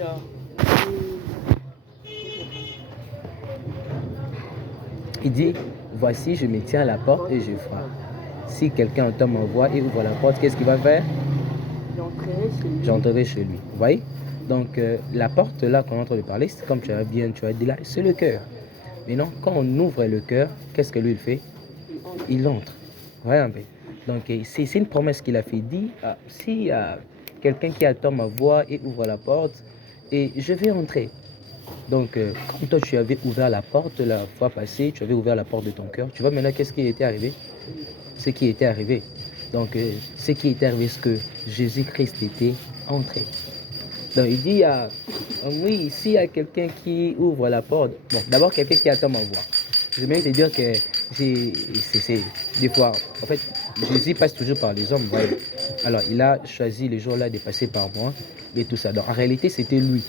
Genre, Il dit, voici, je me tiens à la porte et je frappe. Si quelqu'un entend ma voix et ouvre la porte, qu'est-ce qu'il va faire? J'entrerai chez lui. Vous voyez? Donc, la porte là qu'on est en train de parler, c'est comme tu as dit là, c'est le cœur. Maintenant, quand on ouvre le cœur, qu'est-ce que lui il fait? Il entre. Vous voyez un peu? Donc, c'est une promesse qu'il a fait. Il dit, s'il y a quelqu'un qui attend ma voix et ouvre la porte, et je vais entrer. Donc, comme toi, tu avais ouvert la porte la fois passée, tu avais ouvert la porte de ton cœur, tu vois maintenant qu'est-ce qui était arrivé? Ce qui était arrivé. Donc, ce qui était arrivé, c'est que Jésus-Christ était entré. Donc, il dit, oui, s'il y a quelqu'un qui ouvre la porte, bon, d'abord quelqu'un qui attend ma voix. Je vais te dire que c'est des fois, en fait, Jésus passe toujours par les hommes. Voilà. Alors, il a choisi les jours-là de passer par moi et tout ça. Donc, en réalité, c'était lui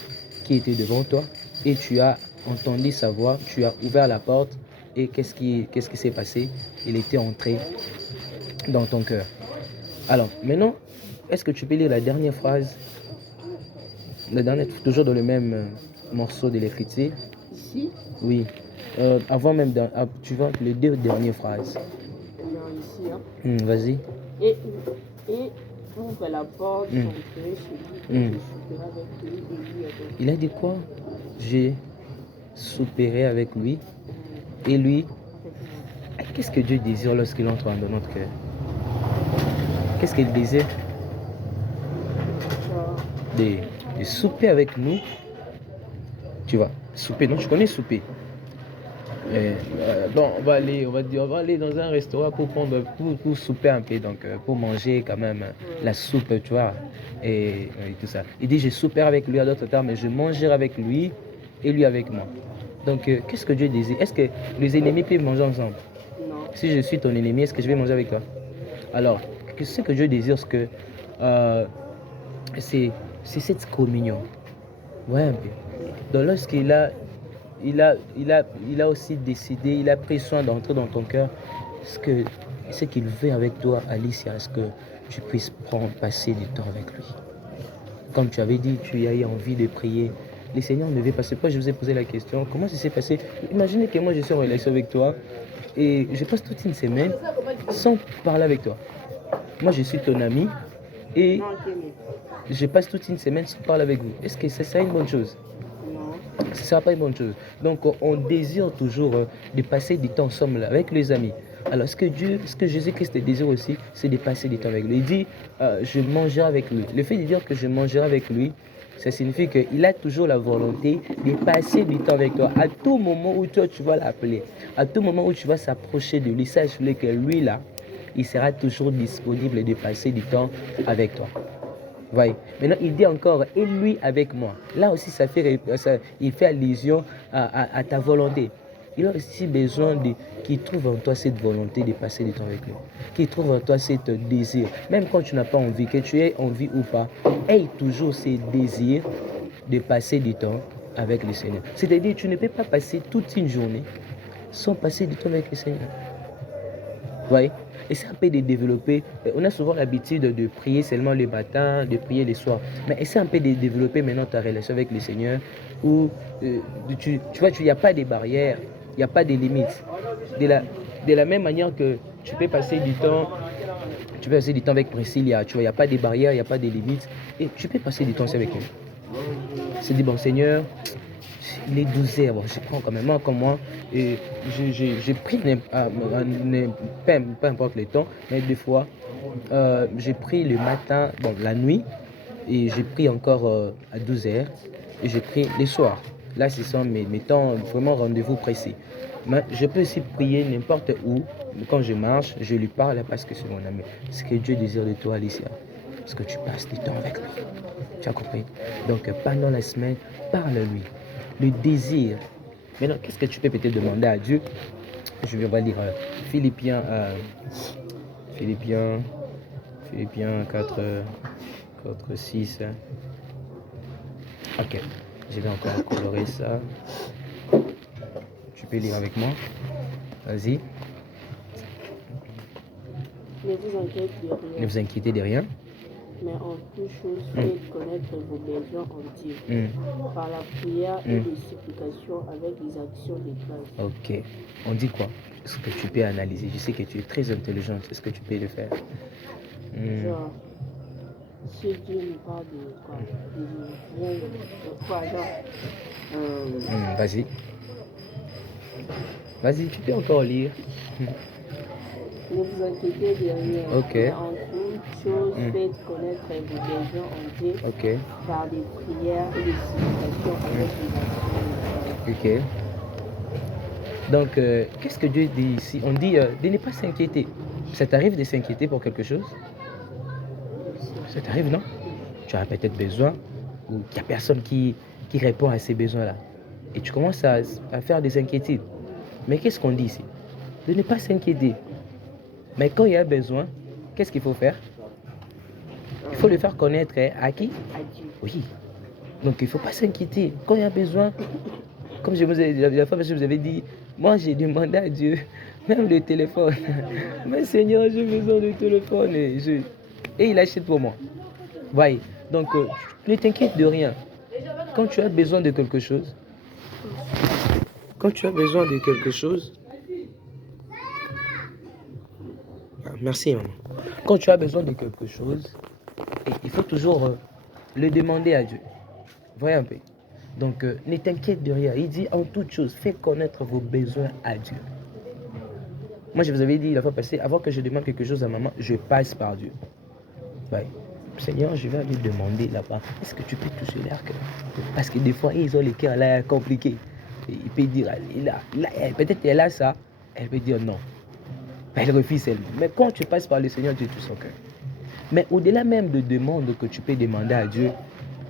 qui était devant toi et tu as entendu sa voix, tu as ouvert la porte et qu'est-ce qui s'est passé? Il était entré dans ton cœur. Alors, maintenant, est-ce que tu peux lire la dernière phrase? La dernière, toujours dans le même morceau de l'écriture. Ici? Oui. Avant même, tu vois les deux dernières phrases. Ici, hein. Vas-y. Et ouvre la porte, j'entrerai chez lui, et je souperai avec lui, et lui avec moi. Il a dit quoi? J'ai soupéré avec lui, et lui. Qu'est-ce que Dieu désire lorsqu'il entre dans notre cœur? Qu'est-ce qu'il désire? De souper avec nous. Tu vois, souper, non, tu connais souper. Bon, on va aller dans un restaurant pour souper un peu, donc pour manger quand même la soupe, tu vois, et tout ça. Il dit, je souperai avec lui à d'autres temps, mais je mangerai avec lui et lui avec moi. Donc, qu'est-ce que Dieu désire? Est-ce que les ennemis peuvent manger ensemble? Non. Si je suis ton ennemi, est-ce que je vais manger avec toi? Alors, ce que Dieu désire, c'est que c'est cette communion. Ouais, un peu. Donc, lorsqu'il a aussi décidé, il a pris soin d'entrer dans ton cœur. Ce qu'il veut avec toi, Alicia, est-ce que tu puisses passer du temps avec lui. Comme tu avais dit, tu as eu envie de prier. Le Seigneur ne veut pas. C'est pourquoi je vous ai posé la question. Comment ça s'est passé? Imaginez que moi je suis en relation avec toi et je passe toute une semaine sans parler avec toi. Moi je suis ton ami et je passe toute une semaine sans parler avec vous. Est-ce que ça serait une bonne chose? Ce ne sera pas une bonne chose. Donc, on désire toujours de passer du temps ensemble avec les amis. Alors, ce que Jésus-Christ désire aussi, c'est de passer du temps avec lui. Il dit, je mangerai avec lui. Le fait de dire que je mangerai avec lui, ça signifie qu'il a toujours la volonté de passer du temps avec toi. À tout moment où toi, tu vas l'appeler, à tout moment où tu vas s'approcher de lui, sache-le que lui, là, il sera toujours disponible de passer du temps avec toi. Voyez. Maintenant, il dit encore, et lui avec moi. Là aussi, il fait allusion à ta volonté. Il a aussi besoin qu'il trouve en toi cette volonté de passer du temps avec lui. Qu'il trouve en toi cet désir. Même quand tu n'as pas envie, que tu aies envie ou pas, aie toujours ce désir de passer du temps avec le Seigneur. C'est-à-dire, tu ne peux pas passer toute une journée sans passer du temps avec le Seigneur. Vous voyez? Et c'est un peu de développer. On a souvent l'habitude de prier seulement le matin, de prier le soir. Mais essaie un peu de développer maintenant ta relation avec le Seigneur où tu vois, il n'y a pas de barrières, il n'y a pas de limites. De la même manière que tu peux passer du temps avec Priscilla, tu vois, il n'y a pas de barrières, il n'y a pas de limites. Et tu peux passer du temps aussi avec lui. C'est dit, bon Seigneur, il est 12h, bon, je prends quand même, moi comme moi, et j'ai pris, peu importe le temps, mais des fois, j'ai pris le matin, bon, la nuit, et j'ai pris encore à 12h, et j'ai pris les soirs. Là, ce sont mes temps, vraiment rendez-vous précis. Mais je peux aussi prier n'importe où, quand je marche, je lui parle parce que c'est mon ami. Ce que Dieu désire de toi, Alicia, c'est que tu passes du temps avec lui. Tu as compris? Donc, pendant la semaine, parle-lui. Le désir. Maintenant, qu'est-ce que tu peux peut-être demander à Dieu? Je vais lire Philippiens 4, 6. Ok, je vais encore colorer ça. Tu peux lire avec moi. Vas-y. Ne vous inquiétez de rien. Ne vous inquiétez de rien. Mais en toute chose, faites connaître vos besoins en Dieu, par la prière et les supplications avec les actions de grâce. Ok. On dit quoi? Est-ce que tu peux analyser? Je sais que tu es très intelligente. Est-ce que tu peux le faire? Genre, si Dieu nous parle de quoi? De quoi, genre Vas-y. Vas-y, tu peux encore lire. Ne vous inquiétez de rien. Ok. Mais en toute chose, faites connaître vos besoins en Dieu, Ok. par des prières et des supplications avec les actions de grâce. Ok. Donc, qu'est-ce que Dieu dit ici? On dit de ne pas s'inquiéter. Ça t'arrive de s'inquiéter pour quelque chose? Ça t'arrive, non? Tu as peut-être besoin ou il n'y a personne qui répond à ces besoins-là. Et tu commences à faire des inquiétudes. Mais qu'est-ce qu'on dit ici? De ne pas s'inquiéter. Mais quand il y a besoin, qu'est-ce qu'il faut faire? Il faut le faire connaître à qui? À Dieu. Oui. Donc il ne faut pas s'inquiéter. Quand il y a besoin, comme je vous ai dit, la fois que je vous avais dit, moi j'ai demandé à Dieu, même le téléphone. Mais Seigneur, j'ai besoin de téléphone. Et il achète pour moi. Voyez. Donc ne t'inquiète de rien. Quand tu as besoin de quelque chose, merci maman. Quand tu as besoin de quelque chose, il faut toujours le demander à Dieu. Voyez un peu. Donc, ne t'inquiète de rien. Il dit en toute chose, fais connaître vos besoins à Dieu. Moi, je vous avais dit la fois passée, avant que je demande quelque chose à maman, je passe par Dieu. Ouais. Seigneur, je vais lui demander là-bas, est-ce que tu peux toucher leur cœur? Parce que des fois, ils ont les cœurs là compliqués. Il peut dire, peut-être qu'elle a ça, elle peut dire non. Elle refuse elle. Mais quand tu passes par le Seigneur, Dieu touche son cœur. Mais au-delà même de demandes que tu peux demander à Dieu,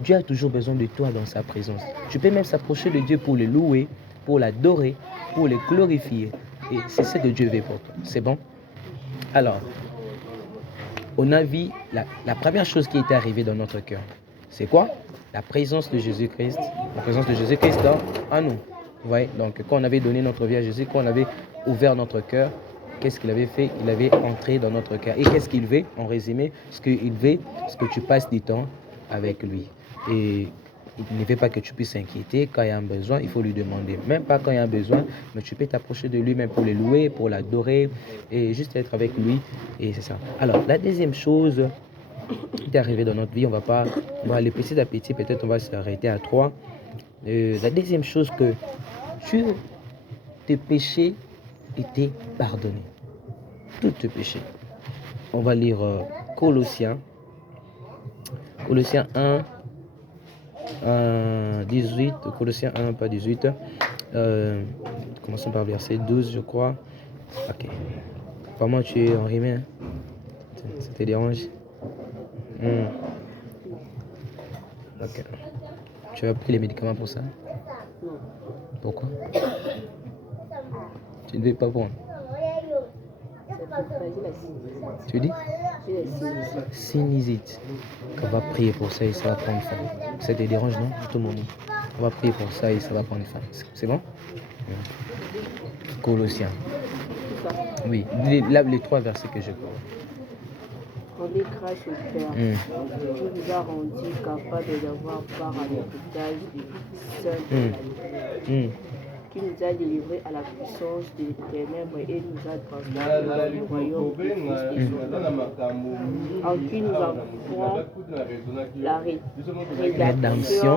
Dieu a toujours besoin de toi dans sa présence. Tu peux même s'approcher de Dieu pour le louer, pour l'adorer, pour le glorifier. Et c'est ce que Dieu veut pour toi. C'est bon? Alors, on a vu la première chose qui était arrivée dans notre cœur. C'est quoi? La présence de Jésus-Christ. La présence de Jésus-Christ en nous. Vous voyez? Donc, quand on avait donné notre vie à Jésus, quand on avait ouvert notre cœur, qu'est-ce qu'il avait fait? Il avait entré dans notre cœur. Et qu'est-ce qu'il veut? En résumé, ce qu'il veut, c'est que tu passes du temps avec lui. Et il ne veut pas que tu puisses s'inquiéter. Quand il y a un besoin, il faut lui demander. Même pas quand il y a un besoin, mais tu peux t'approcher de lui même pour le louer, pour l'adorer et juste être avec lui. Et c'est ça. Alors, la deuxième chose qui est arrivée dans notre vie, on va aller petit à petit, peut-être on va s'arrêter à 3. La deuxième chose, que tes péchés étaient pardonnés. Tous tes péchés. On va lire Colossiens 1, 18, Colossiens 1, pas 18. Commençons par verset 12, je crois. Ok. Comment tu es enrhumé? Ça te dérange? Ok. Tu as pris les médicaments pour ça? Non. Pourquoi? Tu ne veux pas prendre? Tu dis? Sinusite. On va prier pour ça et ça va prendre fin. Ça te dérange, non? Tout le monde. On va prier pour ça et ça va prendre fin. C'est bon? Colossiens. Oui, les 3 versets que je crois. Rendez grâce au Père qui vous a rendu capable d'avoir part à l'héritage du Saint de la lumière, qui nous a délivrés à la puissance des ténèbres et nous a transportés dans le royaume du Fils de son amour, en qui nous avons la rédemption,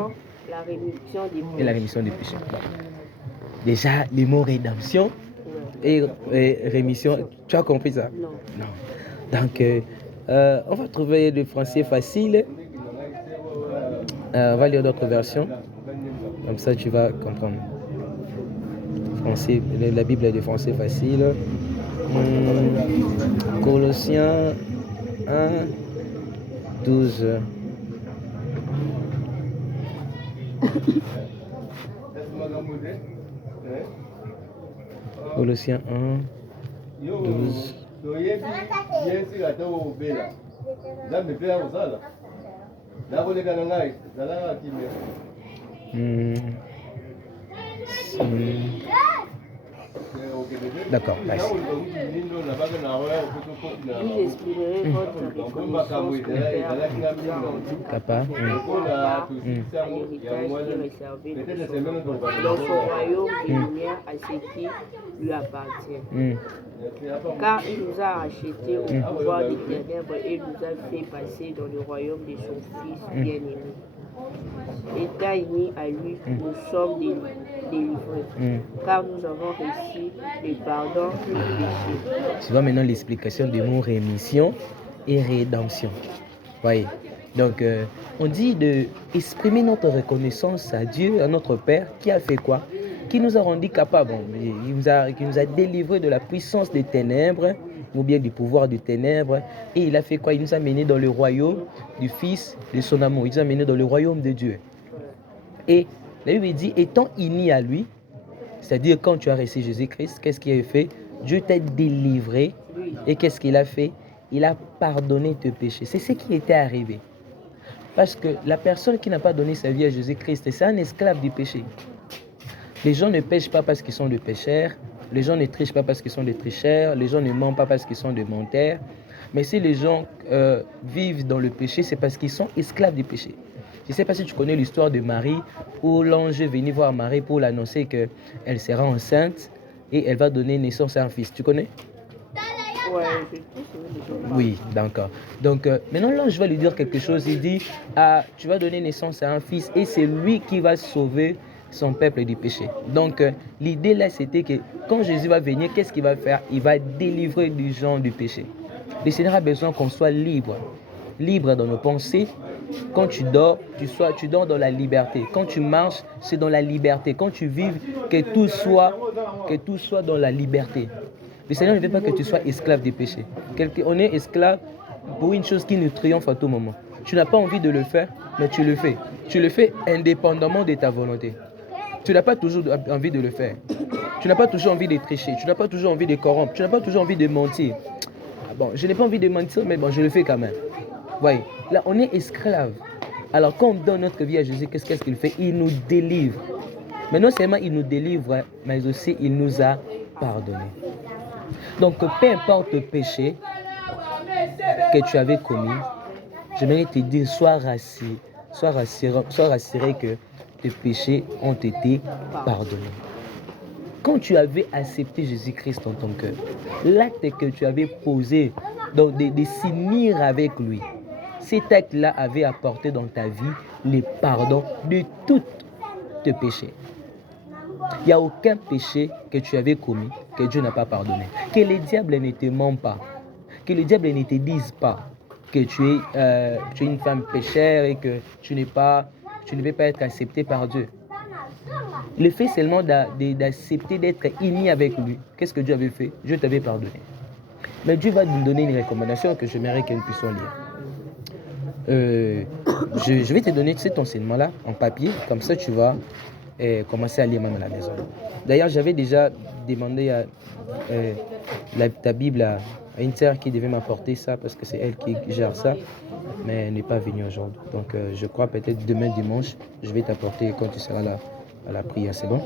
la rémission des péchés. Et la rémission des péchés. Déjà, les mots rédemption et rémission, tu as compris ça? Non. Donc, on va trouver le français facile. On va lire d'autres versions. Comme ça, tu vas comprendre. Français, la Bible est de français facile. Colossiens 1, 12. Colossiens 1, 12. D'accord, merci. Vous exprimerez votre reconnaissance au Père qui vous a rendu capable d'avoir l'héritage qui est réservé dans son royaume de lumière à ce qui lui appartient. Car il nous a rachetés au pouvoir des ténèbres et nous a fait passer dans le royaume de son Fils bien-aimé. Étant unis à lui, nous sommes délivrés, car nous avons reçu le pardon du péché. Tu vois maintenant l'explication des mots rémission et rédemption. Voyez. Donc, on dit de exprimer notre reconnaissance à Dieu, à notre Père, qui a fait quoi? Qui nous a rendus capables, qui nous a délivrés de la puissance des ténèbres, ou bien du pouvoir des ténèbres. Et il a fait quoi? Il nous a menés dans le royaume du Fils de son amour. Il nous a menés dans le royaume de Dieu. Et la Bible dit, étant unis à lui, c'est-à-dire quand tu as reçu Jésus-Christ, qu'est-ce qu'il a fait? Dieu t'a délivré. Et qu'est-ce qu'il a fait? Il a pardonné tes péchés. C'est ce qui était arrivé. Parce que la personne qui n'a pas donné sa vie à Jésus-Christ, c'est un esclave du péché. Les gens ne pêchent pas parce qu'ils sont des pécheurs. Les gens ne trichent pas parce qu'ils sont des tricheurs. Les gens ne mentent pas parce qu'ils sont des menteurs. Mais si les gens vivent dans le péché, c'est parce qu'ils sont esclaves du péché. Je ne sais pas si tu connais l'histoire de Marie, où l'ange est venu voir Marie pour l'annoncer qu'elle sera enceinte et elle va donner naissance à un fils. Tu connais? Oui, d'accord. Donc, maintenant, l'ange va lui dire quelque chose. Il dit, tu vas donner naissance à un fils et c'est lui qui va sauver son peuple du péché. Donc, l'idée là, c'était que quand Jésus va venir, qu'est-ce qu'il va faire? Il va délivrer les gens du péché. Le Seigneur a besoin qu'on soit libre. Libre dans nos pensées. Quand tu dors, tu dors dans la liberté. Quand tu marches, c'est dans la liberté. Quand tu vives, que tout soit dans la liberté. Le Seigneur ne veut pas que tu sois esclave des péchés. On est esclave pour une chose qui nous triomphe à tout moment. Tu n'as pas envie de le faire, mais tu le fais. Tu le fais indépendamment de ta volonté. Tu n'as pas toujours envie de le faire. Tu n'as pas toujours envie de tricher. Tu n'as pas toujours envie de corrompre. Tu n'as pas toujours envie de mentir. Bon, je n'ai pas envie de mentir, mais bon, je le fais quand même. Voyez, là, on est esclave. Alors, quand on donne notre vie à Jésus, qu'est-ce qu'il fait? Il nous délivre. Mais non seulement il nous délivre, mais aussi il nous a pardonné. Donc, peu importe le péché que tu avais commis, j'aimerais te dire, sois rassuré que tes péchés ont été pardonnés. Quand tu avais accepté Jésus-Christ dans ton cœur, l'acte que tu avais posé, donc de s'unir avec lui, cet acte-là avait apporté dans ta vie le pardon de tous tes péchés. Il n'y a aucun péché que tu avais commis que Dieu n'a pas pardonné. Que le diable ne te ment pas. Que le diable ne te dise pas que tu es une femme péchère et que tu ne vais pas être accepté par Dieu. Le fait seulement d'accepter d'être uni avec lui, qu'est-ce que Dieu avait fait? Dieu t'avait pardonné. Mais Dieu va nous donner une recommandation que j'aimerais que nous puissions lire. Je vais te donner cet enseignement-là en papier, comme ça tu vas commencer à lire même à la maison. D'ailleurs, j'avais déjà demandé à ta Bible à une sœur qui devait m'apporter ça parce que c'est elle qui gère ça, mais elle n'est pas venue aujourd'hui. Donc, je crois peut-être demain dimanche, je vais t'apporter quand tu seras là à la prière. C'est bon?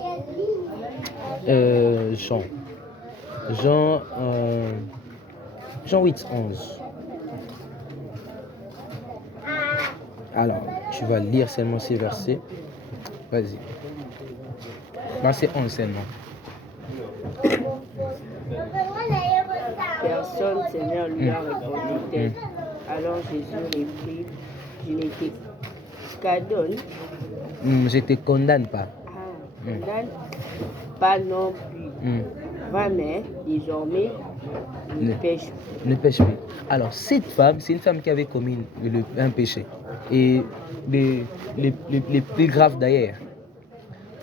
Jean 8, 11. Alors, tu vas lire seulement ces versets. Vas-y. Verset 11 seulement. Personne, Seigneur, lui a répondu. Alors Jésus reprit, je ne te condamne. Je te condamne pas. Condamne pas non plus. Va, mais désormais, ne pêche plus. Ne pêche plus. Alors, cette femme, c'est une femme qui avait commis un péché. Et les plus graves d'ailleurs.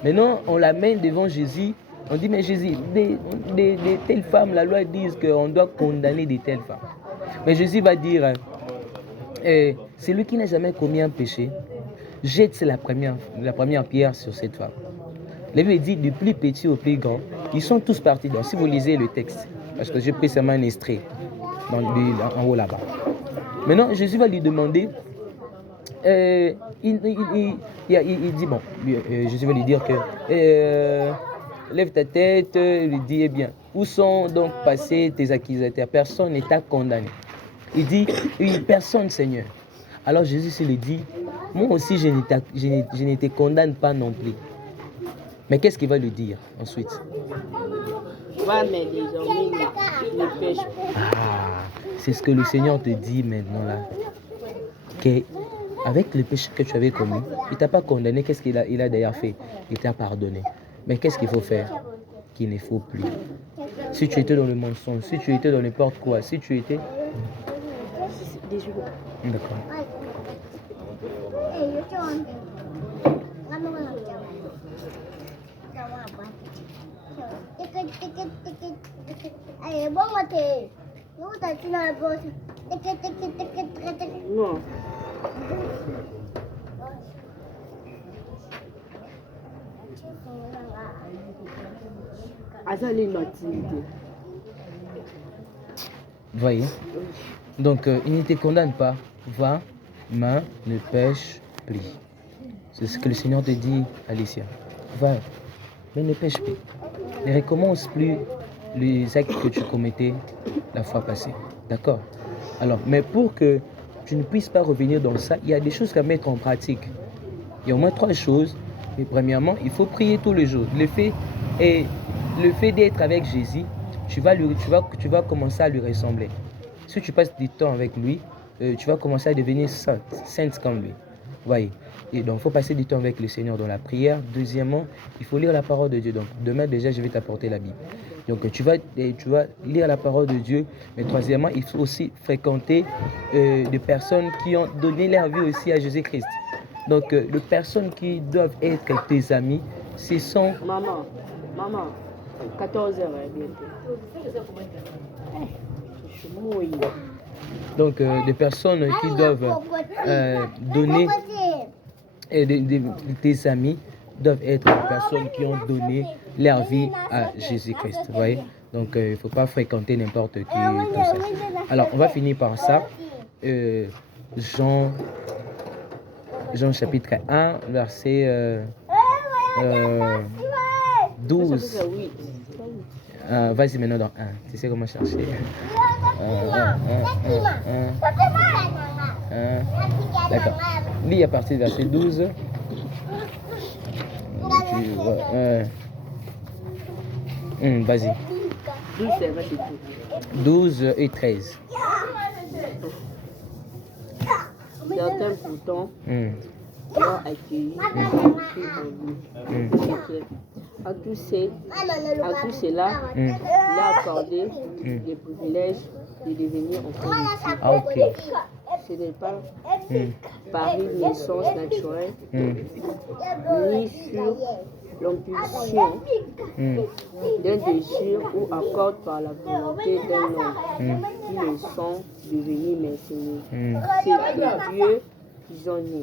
Maintenant, on l'amène devant Jésus. On dit, mais Jésus, de telles femmes, la loi dit qu'on doit condamner de telles femmes. Mais Jésus va dire, celui qui n'a jamais commis un péché, jette la première pierre sur cette femme. La Bible dit, du plus petit au plus grand, ils sont tous partis. Donc, si vous lisez le texte, parce que j'ai pris seulement un extrait en haut là-bas. Maintenant, Jésus va lui demander, il dit, bon, Jésus va lui dire que lève ta tête, lui dit, eh bien, où sont donc passés tes accusateurs? Personne ne t'a condamné. Il dit, oui, personne, Seigneur. Alors Jésus lui dit, moi aussi je ne te condamne pas non plus. Mais qu'est-ce qu'il va lui dire ensuite? Va, mais désormais, ne pêche pas. Ah, c'est ce que le Seigneur te dit maintenant là. Avec le péché que tu avais commis, il ne t'a pas condamné. Qu'est-ce qu'il a d'ailleurs fait? Il t'a pardonné. Mais qu'est-ce qu'il faut faire? Qu'il ne faut plus. Si tu étais dans le mensonge, si tu étais dans n'importe quoi, si tu étais... D'accord. Non. Azali Mathilde. Voyez. Donc, il ne te condamne pas. Va, mais ne pêche plus. C'est ce que le Seigneur te dit, Alicia. Va, mais ne pêche plus. Ne recommence plus les actes que tu commettais la fois passée. D'accord? Alors, mais pour que tu ne puisses pas revenir dans ça, il y a des choses à mettre en pratique. Il y a au moins 3 choses. Et premièrement, il faut prier tous les jours. Le fait d'être avec Jésus, tu vas commencer à lui ressembler. Si tu passes du temps avec lui, tu vas commencer à devenir sainte comme lui. Voyez. Et donc, il faut passer du temps avec le Seigneur dans la prière. Deuxièmement, il faut lire la parole de Dieu. Donc, demain, déjà, je vais t'apporter la Bible. Donc, tu vas lire la parole de Dieu. Mais troisièmement, il faut aussi fréquenter des personnes qui ont donné leur vie aussi à Jésus-Christ. Donc, les personnes qui doivent être tes amis, ce sont... Maman, 14h bientôt. Je suis mouillée. Donc, des personnes qui doivent donner... tes amis doivent être des personnes qui ont donné leur vie à Jésus-Christ. Vous voyez? Donc, il ne faut pas fréquenter n'importe qui. Tout ça. Alors, on va finir par ça. Jean chapitre 1, verset 12. Vas-y maintenant dans 1. Tu sais comment chercher. D'accord. Lis à partir du verset 12. Vas-y. 12 et 13. Certains pourtant l'ont accueilli à tous ceux-là, il a accordé les privilèges de devenir enfants de Dieu. Ah, ok. Ce n'est pas par une naissance naturelle, ni sur l'impulsion d'un désir ou accorde par la volonté d'un homme qui le sont devenus messieurs. C'est de Dieu qu'ils ont né.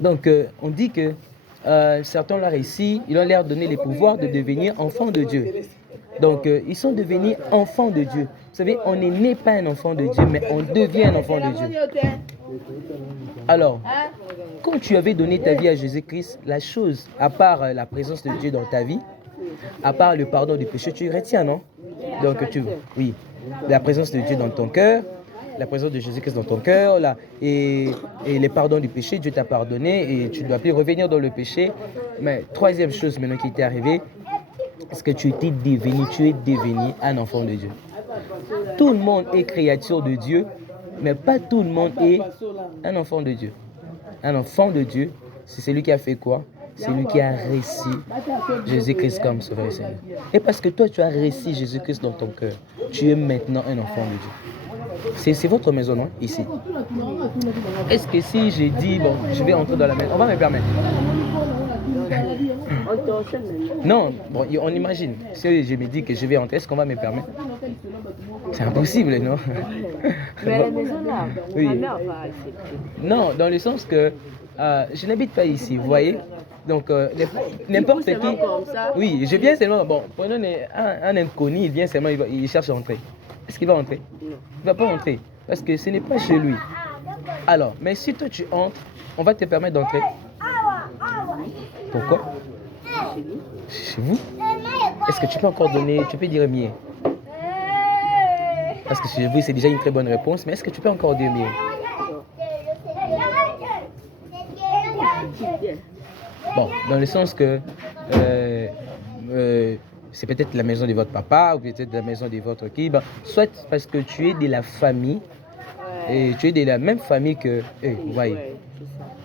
Donc, on dit que certains l'ont réussi, ils ont l'air donné les pouvoirs de devenir enfants de Dieu. Donc, ils sont devenus enfants de Dieu. Vous savez, on n'est né pas un enfant de Dieu, mais on devient un enfant de Dieu. Alors, quand tu avais donné ta vie à Jésus-Christ, la chose, à part la présence de Dieu dans ta vie, à part le pardon du péché, tu retiens, non? Donc, oui, la présence de Dieu dans ton cœur, la présence de Jésus-Christ dans ton cœur, là, et le pardon du péché, Dieu t'a pardonné et tu ne dois plus revenir dans le péché. Mais troisième chose maintenant qui t'est arrivée, est-ce que tu es devenu un enfant de Dieu. Tout le monde est créature de Dieu, mais pas tout le monde est un enfant de Dieu. Un enfant de Dieu, c'est celui qui a fait quoi? C'est lui qui a reçu Jésus-Christ comme sauveur et Seigneur. Et parce que toi, tu as reçu Jésus-Christ dans ton cœur, tu es maintenant un enfant de Dieu. C'est votre maison, non? Ici. Est-ce que si je dis, bon, je vais entrer dans la maison, on va me permettre? Non, bon, on imagine. Si je me dis que je vais entrer, est-ce qu'on va me permettre? C'est impossible, non? Mais la maison là, oui. ma mère va accepter. Non, dans le sens que je n'habite pas ici, vous voyez? Donc, n'importe qui... Oui, je viens seulement... Bon, prenons un inconnu, il vient seulement, il cherche à entrer. Est-ce qu'il va entrer? Il ne va pas entrer, parce que ce n'est pas chez lui. Alors, mais si toi tu entres, on va te permettre d'entrer. Pourquoi? chez nous. Chez vous? Est-ce que tu peux encore donner, tu peux dire mieux? Parce que chez vous, c'est déjà une très bonne réponse, mais est-ce que tu peux encore dire mieux? Bon, dans le sens que c'est peut-être la maison de votre papa ou peut-être la maison de votre qui, soit parce que tu es de la famille et tu es de la même famille que eux, vous voyez.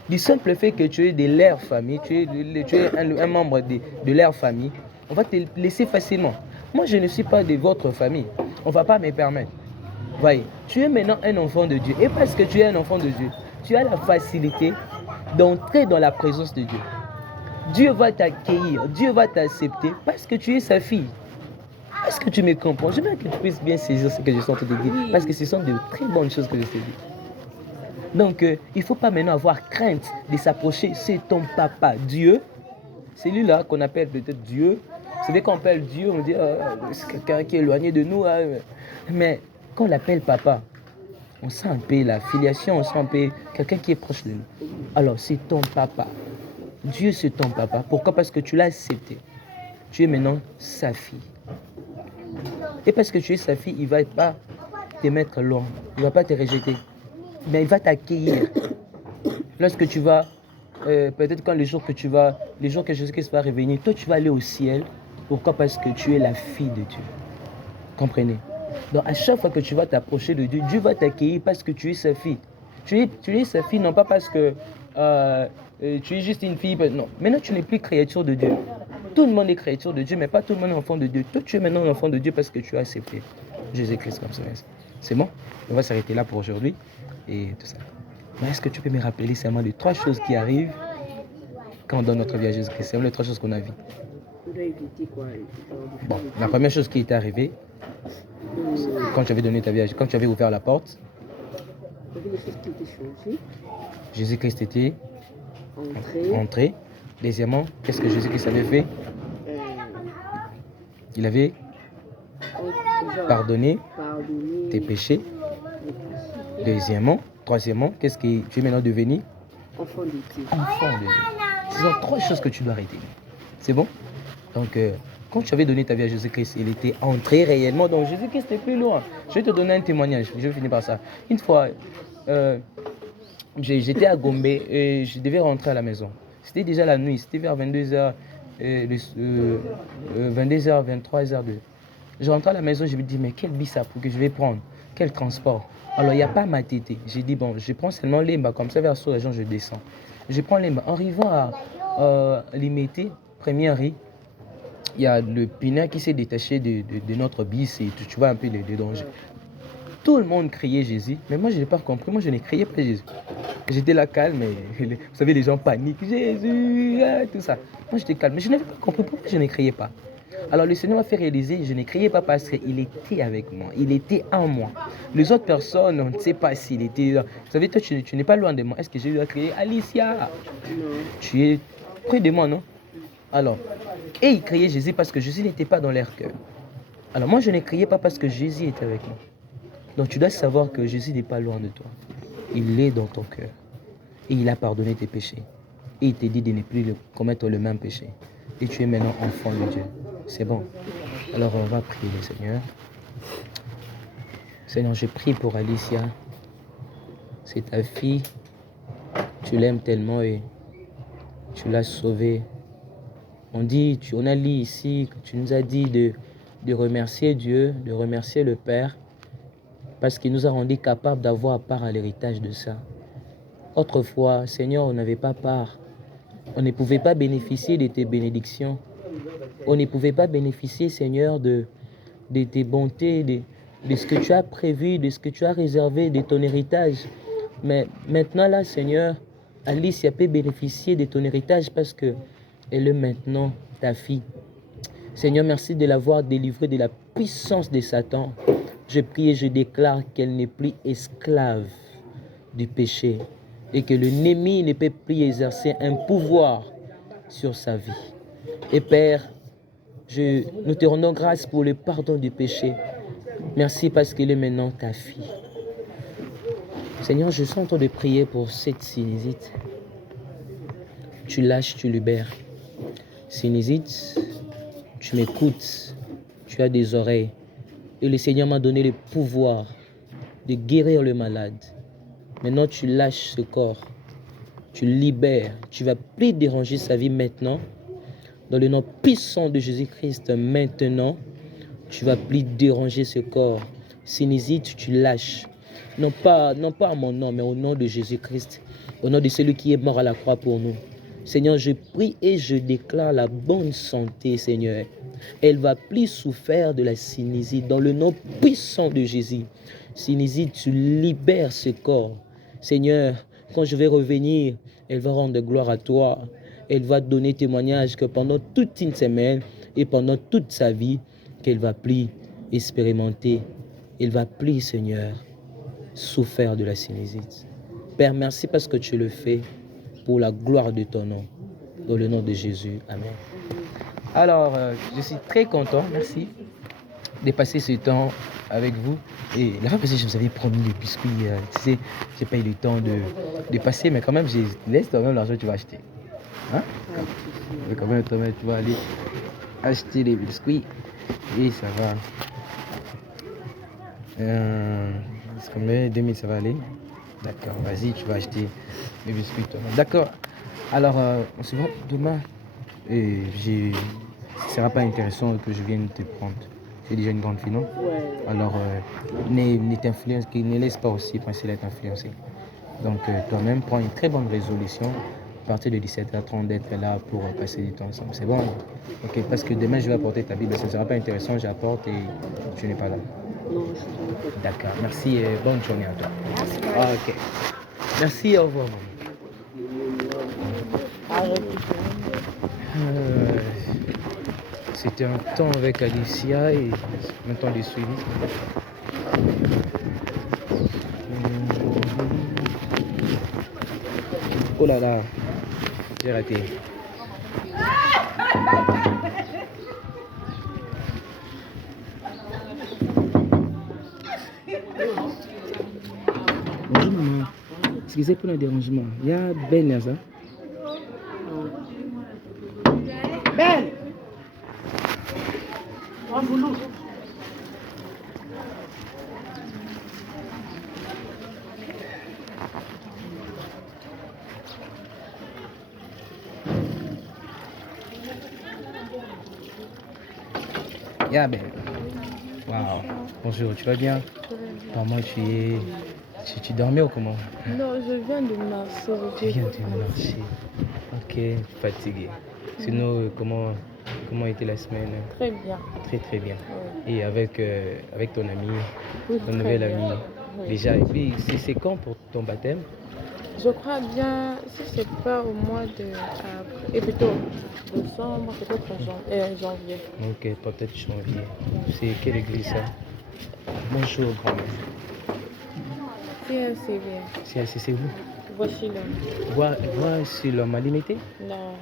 Du simple fait que tu es de leur famille, tu es un membre de leur famille, on va te laisser facilement. Moi, je ne suis pas de votre famille, on ne va pas me permettre. Vous voyez, tu es maintenant un enfant de Dieu et parce que tu es un enfant de Dieu, tu as la facilité d'entrer dans la présence de Dieu. Dieu va t'accueillir, Dieu va t'accepter parce que tu es sa fille. Est-ce que tu me comprends? Je veux que tu puisses bien saisir ce que je suis en train de dire parce que ce sont de très bonnes choses que je te dis. Donc, il ne faut pas maintenant avoir crainte de s'approcher. C'est ton papa, Dieu. C'est lui-là qu'on appelle peut-être Dieu. C'est dès qu'on appelle Dieu, on dit c'est quelqu'un qui est éloigné de nous. Hein. Mais quand on l'appelle papa, on sent un peu la filiation, on sent un peu quelqu'un qui est proche de nous. Alors, c'est ton papa. Dieu, c'est ton papa. Pourquoi? Parce que tu l'as accepté. Tu es maintenant sa fille. Et parce que tu es sa fille, il ne va pas te mettre loin. Il ne va pas te rejeter. Mais il va t'accueillir. Lorsque tu vas, peut-être quand les jours que Jésus-Christ va revenir, toi tu vas aller au ciel. Pourquoi? Parce que tu es la fille de Dieu. Comprenez? Donc à chaque fois que tu vas t'approcher de Dieu, Dieu va t'accueillir parce que tu es sa fille. Tu es sa fille non pas parce que tu es juste une fille. Non, maintenant tu n'es plus créature de Dieu. Tout le monde est créature de Dieu, mais pas tout le monde est enfant de Dieu. Toi tu es maintenant un enfant de Dieu parce que tu as accepté Jésus-Christ comme ça. C'est bon? On va s'arrêter là pour aujourd'hui et tout ça. Mais est-ce que tu peux me rappeler seulement les 3 choses qui arrivent quand on donne notre vie à Jésus-Christ? C'est les 3 choses qu'on a vues. Bon, la première chose qui est arrivée, quand tu avais donné ta vie, quand tu avais ouvert la porte, Jésus-Christ était entré. Deuxièmement, qu'est-ce que Jésus-Christ avait fait? Il avait pardonné tes péchés. Troisièmement, qu'est-ce que tu es maintenant devenu? Enfant de Dieu. Enfant de Dieu. Ce sont 3 choses que tu dois arrêter. C'est bon? Donc, quand tu avais donné ta vie à Jésus-Christ, il était entré réellement. Donc, Jésus-Christ est plus loin. Je vais te donner un témoignage. Je vais finir par ça. Une fois, j'étais à Gombe et je devais rentrer à la maison. C'était déjà la nuit. C'était vers 22h, 22h, 23h. Je rentre à la maison, je me dis, mais quel bus ça pour que je vais prendre? Quel transport? Alors, il n'y a pas ma tétée. J'ai dit, bon, je prends seulement l'Emba, comme ça, vers Sourageon, je descends. Je prends l'Emba. En arrivant à Limité, première rue, il y a le pinain qui s'est détaché de notre bus et tu vois un peu les dangers. Tout le monde criait Jésus, mais moi, je n'ai pas compris. Moi, je ne criais pas Jésus. J'étais là calme, et vous savez, les gens paniquent. Jésus, tout ça. Moi, j'étais calme, mais je n'avais pas compris pourquoi je ne criais pas. Alors le Seigneur m'a fait réaliser, je ne criais pas parce qu'il était avec moi, il était en moi. Les autres personnes, on ne sait pas s'il était là. Vous savez, toi, tu n'es pas loin de moi. Est-ce que j'ai dû crier Alicia? Non. Tu es près de moi, non? Alors, et ils criaient Jésus parce que Jésus n'était pas dans leur cœur. Alors moi, je ne criais pas parce que Jésus était avec moi. Donc tu dois savoir que Jésus n'est pas loin de toi. Il est dans ton cœur. Et il a pardonné tes péchés. Et il te dit de ne plus commettre le même péché. Et tu es maintenant enfant de Dieu. C'est bon. Alors on va prier le Seigneur. Seigneur, je prie pour Alicia. C'est ta fille. Tu l'aimes tellement et tu l'as sauvée. On a lu ici, tu nous as dit de remercier Dieu, de remercier le Père, parce qu'il nous a rendus capables d'avoir part à l'héritage de ça. Autrefois, Seigneur, on n'avait pas part. On ne pouvait pas bénéficier de tes bénédictions. On ne pouvait pas bénéficier, Seigneur, de tes bontés, de ce que tu as prévu, de ce que tu as réservé, de ton héritage. Mais maintenant, là, Seigneur, Alicia peut bénéficier de ton héritage parce qu'elle est maintenant ta fille. Seigneur, merci de l'avoir délivrée de la puissance de Satan. Je prie et je déclare qu'elle n'est plus esclave du péché et que l'ennemi ne peut plus exercer un pouvoir sur sa vie. Et Père, nous te rendons grâce pour le pardon du péché. Merci parce qu'elle est maintenant ta fille. Seigneur, je suis en train de prier pour cette sinésite. Tu lâches, tu libères. Sinésite, tu m'écoutes, tu as des oreilles. Et le Seigneur m'a donné le pouvoir de guérir le malade. Maintenant, tu lâches ce corps. Tu le libères. Tu ne vas plus déranger sa vie maintenant. Dans le nom puissant de Jésus-Christ, maintenant, tu ne vas plus déranger ce corps. Sinésite, tu lâches. Non pas à mon nom, mais au nom de Jésus-Christ. Au nom de celui qui est mort à la croix pour nous. Seigneur, je prie et je déclare la bonne santé, Seigneur. Elle va plus souffrir de la sinésite dans le nom puissant de Jésus. Sinésite, tu libères ce corps. Seigneur, quand je vais revenir, elle va rendre gloire à toi. Elle va donner témoignage que pendant toute une semaine et pendant toute sa vie, qu'elle va plus expérimenter. Elle va plus, Seigneur, souffrir de la sinésite. Père, merci parce que tu le fais pour la gloire de ton nom. Dans le nom de Jésus. Amen. Alors, je suis très content, merci, de passer ce temps avec vous. Et la fois passée, je vous avais promis les biscuits. Tu sais, j'ai pas eu le temps de passer, mais quand même, je laisse quand même l'argent que tu vas acheter. Hein? Quand même, tu vas aller acheter les biscuits. Et ça va. C'est combien? 2000, ça va aller? D'accord, vas-y, tu vas acheter les biscuits toi-même. D'accord. Alors, on se voit demain. Et ce ne sera pas intéressant que je vienne te prendre. C'est déjà une grande fille, non? Ouais. Alors, ne laisse pas aussi penser à t'influencer. Donc, toi-même, prends une très bonne résolution à partir de 17h30 d'être là pour passer du temps ensemble. C'est bon? Ok, parce que demain, je vais apporter ta Bible. Ça ne sera pas intéressant, j'apporte et tu n'es pas là. Non, je suis pas. D'accord, merci et bonne journée à toi. Merci. Ok. Merci, au revoir, maman. C'était un temps avec Alicia et un temps de suivi. Oh là là, j'ai raté. Bonjour maman, excusez pour le dérangement. Il y a Ben là, ça? Ben! En boulot. Yeah, Ben. Wow. Bonjour, tu vas bien? Maman, tu dormais ou comment? Non, je viens de marcher. Tu viens de marcher. Ok, fatigué. Sinon, comment était la semaine? Très bien. Très très bien. Oui. Et avec ton ami, Oui, ton très nouvel bien. ami, Oui. déjà. Et puis, c'est quand pour ton baptême? Je crois bien, si c'est pas au mois de et plutôt décembre, peut-être janvier. Ok, peut-être janvier. C'est quelle église ça? Bonjour, grand-mère. C'est assez bien. C'est où? Voici l'homme. Voici l'homme à l'imité? Non,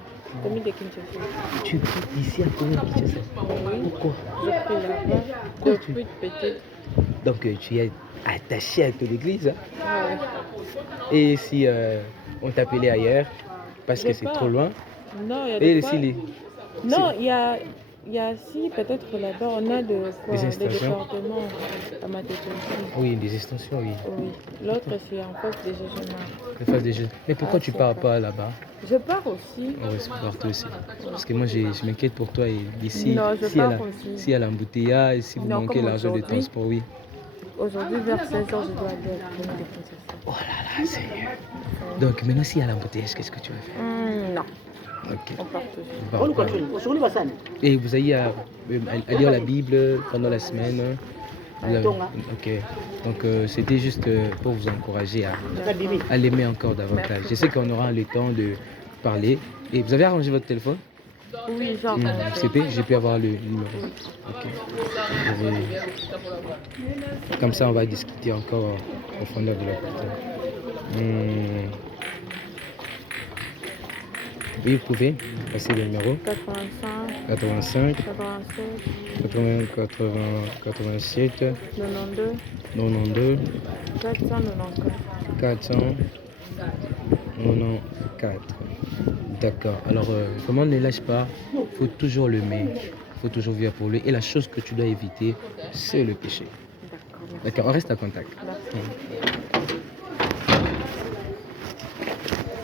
commis de Kinshasa. Tu pries ici à Commis de Kinshasa? Oui. Pourquoi? Je prie là-bas Pourquoi depuis petite. Donc tu es attaché à ton église, hein? Ouais. Et si on t'appelait ailleurs, parce que Je c'est pars. trop loin? Non, il y a Et des si fois- les... Non, il y a si peut-être là-bas on a des extensions. départements à Matete. Oui, des extensions, oui. Oui. L'autre c'est en face des Jejema. Le phase des jeux. Mais pourquoi Ah, tu c'est pars ça. pas là-bas? Je pars aussi. Oui, c'est partout aussi. Parce que moi, je m'inquiète pour toi. Et d'ici, Non, je s'il y a pars la- aussi. s'il y a l'embouteillage, si vous Non, manquez comme l'argent de aujourd'hui. transport, oui. Aujourd'hui vers 16h, je dois aller à la de Kinshasa. Oh là là, Seigneur. Donc maintenant, s'il y a l'embouteillage, qu'est-ce que tu vas faire? Non, Ok. on part toujours. Bon, bon. Et vous avez à lire la Bible pendant la semaine. Ok. Donc c'était juste pour vous encourager à l'aimer encore davantage. Merci. Je sais qu'on aura le temps de parler. Et vous avez arrangé votre téléphone? Oui, genre. J'ai pu avoir le numéro. Ok. Comme ça, on va discuter encore en profondeur de la question. Oui, vous pouvez passer le numéro. 85, 85 87, 87 92, 92 494. 494. 94. D'accord. Alors, vraiment, ne lâche pas. Il faut toujours l'aimer. Il faut toujours vivre pour lui. Et la chose que tu dois éviter, c'est le péché. D'accord, merci. D'accord, on reste en contact. Merci.